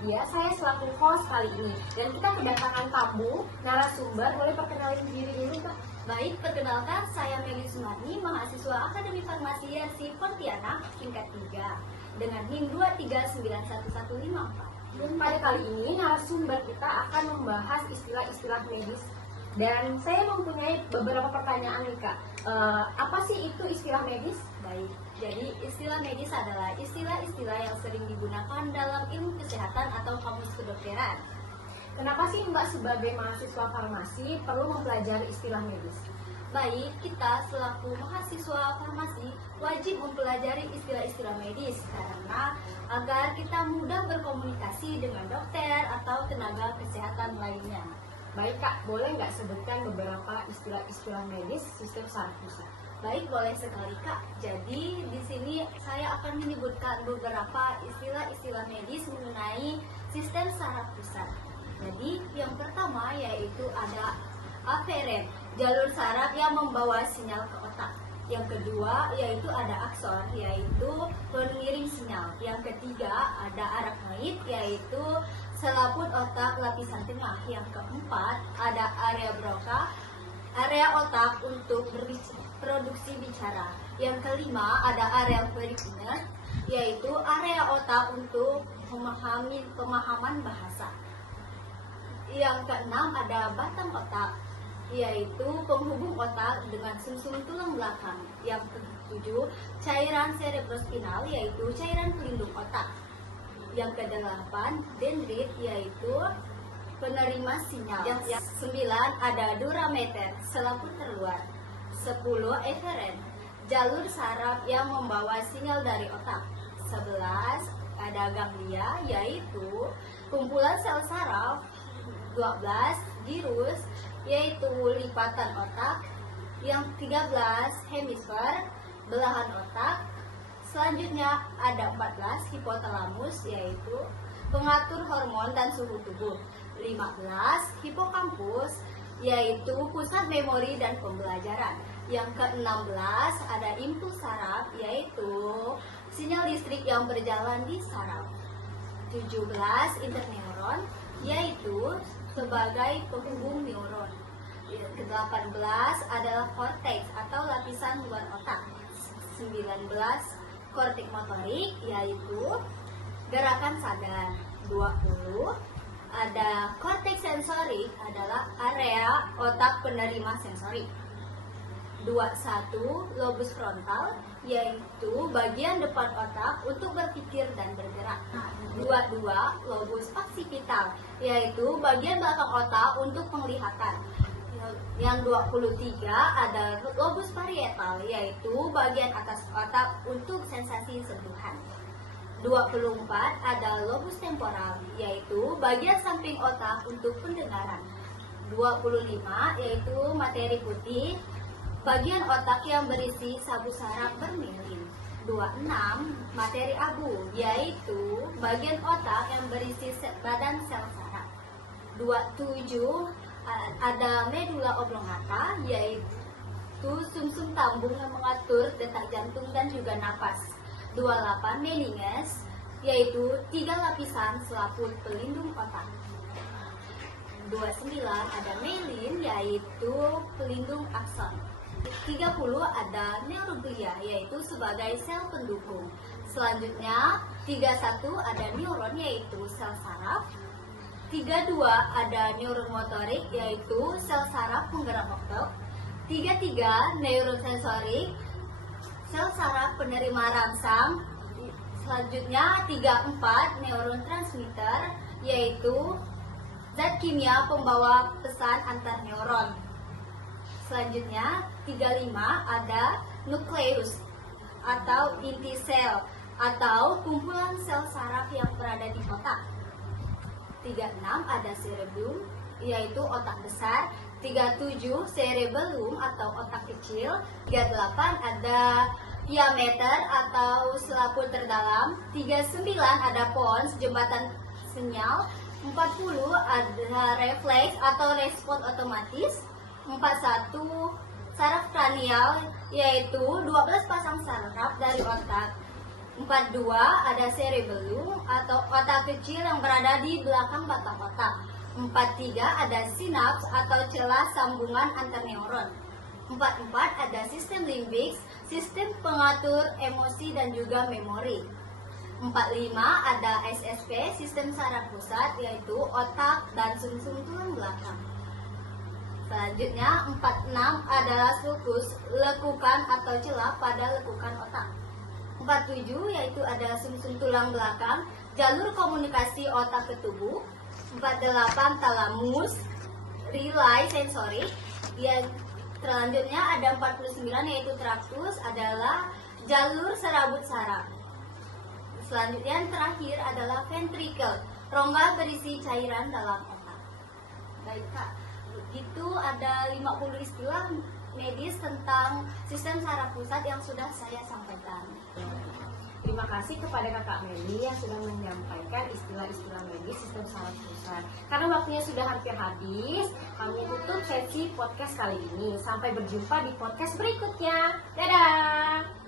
Widya, saya selaku host kali ini. Dan kita kedatangan tamu, narasumber, boleh perkenalin diri dulu Pak? Baik, perkenalkan saya Meli Sumarni, mahasiswa Akademi Farmasi YSI Pontianak, tingkat 3, dengan NIM 2391154. Dan pada kali ini, narasumber kita akan membahas istilah-istilah medis. Dan saya mempunyai beberapa pertanyaan nih Kak. Apa sih itu istilah medis? Baik, jadi istilah medis adalah istilah-istilah yang sering digunakan dalam ilmu kesehatan atau kamus kedokteran. Kenapa sih Mbak sebagai mahasiswa farmasi perlu mempelajari istilah medis? Baik, kita selaku mahasiswa farmasi wajib mempelajari istilah-istilah medis karena agar kita mudah berkomunikasi dengan dokter atau tenaga kesehatan lainnya. Baik Kak, boleh nggak sebutkan beberapa istilah-istilah medis sistem saraf pusat? Baik, boleh sekali Kak. Jadi di sini saya akan menyebutkan beberapa istilah-istilah medis mengenai sistem saraf pusat. Jadi yang pertama yaitu ada aferen, jalur saraf yang membawa sinyal ke otak. Yang kedua yaitu ada akson, yaitu pengiring sinyal. Yang ketiga ada arachnoid, yaitu selaput otak lapisan tengah. Yang keempat ada area broca, area otak untuk produksi bicara. Yang kelima ada area peripheral, yaitu area otak untuk pemahaman bahasa. Yang keenam ada batang otak, yaitu penghubung otak dengan sumsum tulang belakang. Yang ketujuh cairan cerebrospinal, yaitu cairan pelindung otak. Yang kedelapan dendrit, yaitu penerima sinyal. Yang sembilan ada durameter, selaput terluar. 10 eferen, jalur saraf yang membawa sinyal dari otak. 11 ada ganglia, yaitu kumpulan sel saraf. 12 gyrus, yaitu lipatan otak. Yang 13 hemisfer, belahan otak. Selanjutnya ada 14 hipotalamus, yaitu pengatur hormon dan suhu tubuh. 15 hipokampus, yaitu pusat memori dan pembelajaran. Yang ke-16 ada impuls saraf, yaitu sinyal listrik yang berjalan di saraf. 17 interneuron, yaitu sebagai penghubung neuron. Yang ke-18 adalah korteks atau lapisan luar otak. 19 kortik motorik, yaitu gerakan sadar. 20 ada korteks sensorik, adalah area otak penerima sensorik. 21 lobus frontal, yaitu bagian depan otak untuk berpikir dan bergerak. 22 lobus occipital, yaitu bagian belakang otak untuk penglihatan. Yang 23 ada lobus parietal, yaitu bagian atas otak untuk sensasi sentuhan. 24 ada lobus temporal, yaitu bagian samping otak untuk pendengaran. 25 yaitu materi putih, bagian otak yang berisi sabu saraf bermilin. 26 materi abu, yaitu bagian otak yang berisi badan sel saraf. 27 ada medula oblongata, yaitu sumsum tambung yang mengatur detak jantung dan juga napas. 28 meninges, yaitu 3 lapisan selaput pelindung otak. 29 ada myelin, yaitu pelindung akson. 30 ada neuroglia, yaitu sebagai sel pendukung. Selanjutnya 31 ada neuron, yaitu sel saraf. 32 ada neuron motorik, yaitu sel saraf penggerak otak. 33 neuron sensorik, sel saraf penerima rangsang. Selanjutnya 34 neuron transmitter, yaitu zat kimia pembawa pesan antar neuron. Selanjutnya 35 ada nukleus atau inti sel atau kumpulan sel saraf yang berada di otak. 36 ada cerebellum, yaitu otak besar. 37 cerebellum atau otak kecil. 38 ada diameter atau selaput terdalam. 39 ada pons, jembatan sinyal. 40 ada refleks atau respon otomatis. 41 saraf kranial, yaitu 12 pasang saraf dari otak. 42 ada cerebellum atau otak kecil yang berada di belakang batang otak. 43 ada sinaps atau celah sambungan antar neuron. 44 ada sistem limbik, sistem pengatur emosi dan juga memori. 45 ada SSP, sistem saraf pusat, yaitu otak dan sumsum tulang belakang. Selanjutnya 46 adalah sulcus, lekukan atau celah pada lekukan otak. 47 yaitu ada sumsum tulang belakang, jalur komunikasi otak ke tubuh. 48 talamus, relay sensorik. Yang selanjutnya ada 49 yaitu traktus, adalah jalur serabut saraf. Selanjutnya yang terakhir adalah ventricle, rongga berisi cairan dalam otak. Baik Kak, itu ada 50 istilah medis tentang sistem saraf pusat yang sudah saya sampaikan. Terima kasih kepada Kakak Meli yang sudah menyampaikan istilah-istilah medis sistem saraf pusat. Karena waktunya sudah hampir habis, kami tutup sesi podcast kali ini. Sampai berjumpa di podcast berikutnya. Dadah!